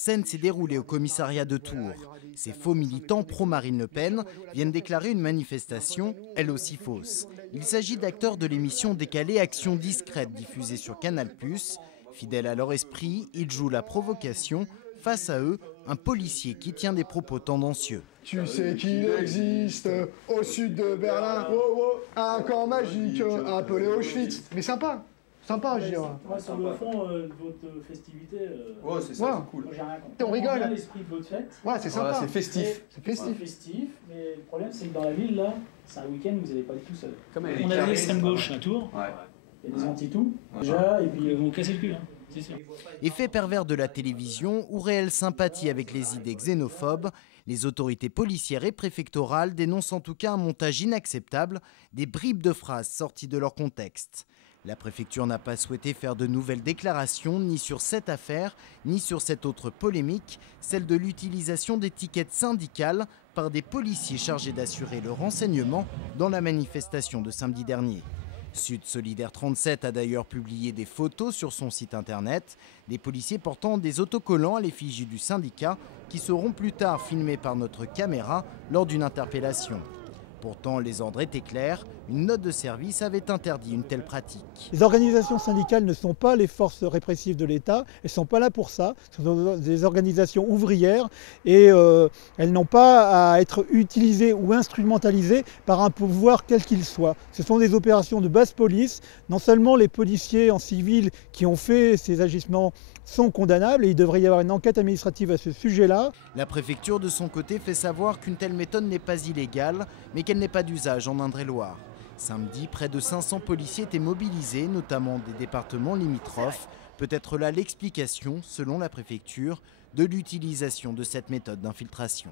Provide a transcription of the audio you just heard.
scène s'est déroulée au commissariat de Tours. Ces faux militants pro-Marine Le Pen viennent déclarer une manifestation, elle aussi fausse. Il s'agit d'acteurs de l'émission décalée Action discrète diffusée sur Canal+. Fidèles à leur esprit, ils jouent la provocation. Face à eux, un policier qui tient des propos tendancieux. Tu sais qu'il existe au sud de Berlin un camp magique appelé Auschwitz. Mais sympa, sympa, je dirais. Moi, sur le fond de votre festivité, ouais, c'est ça, c'est cool. J'ai rien compris. On rigole. Bien l'esprit de votre fête. Ouais, c'est sympa. Voilà, c'est festif. C'est festif. C'est festif, mais le problème, c'est que dans la ville, là, c'est un week-end, vous n'allez pas être tout seul. Comme On a l'extrême gauche à Tours, ouais. il y a des anti-tout, déjà, et puis vous cassez le cul, hein. C'est sûr. Effet pervers de la télévision ou réelle sympathie avec les idées xénophobes, les autorités policières et préfectorales dénoncent en tout cas un montage inacceptable, des bribes de phrases sorties de leur contexte. La préfecture n'a pas souhaité faire de nouvelles déclarations ni sur cette affaire, ni sur cette autre polémique, celle de l'utilisation d'étiquettes syndicales par des policiers chargés d'assurer le renseignement dans la manifestation de samedi dernier. Sud Solidaire 37 a d'ailleurs publié des photos sur son site internet, des policiers portant des autocollants à l'effigie du syndicat qui seront plus tard filmés par notre caméra lors d'une interpellation. Pourtant, les ordres étaient clairs, une note de service avait interdit une telle pratique. Les organisations syndicales ne sont pas les forces répressives de l'État, elles ne sont pas là pour ça, ce sont des organisations ouvrières et elles n'ont pas à être utilisées ou instrumentalisées par un pouvoir quel qu'il soit. Ce sont des opérations de basse police, non seulement les policiers en civil qui ont fait ces agissements sont condamnables et il devrait y avoir une enquête administrative à ce sujet-là. La préfecture de son côté fait savoir qu'une telle méthode n'est pas illégale, mais qu'elle n'est pas d'usage en Indre-et-Loire. Samedi, près de 500 policiers étaient mobilisés, notamment des départements limitrophes. Peut-être là l'explication, selon la préfecture, de l'utilisation de cette méthode d'infiltration.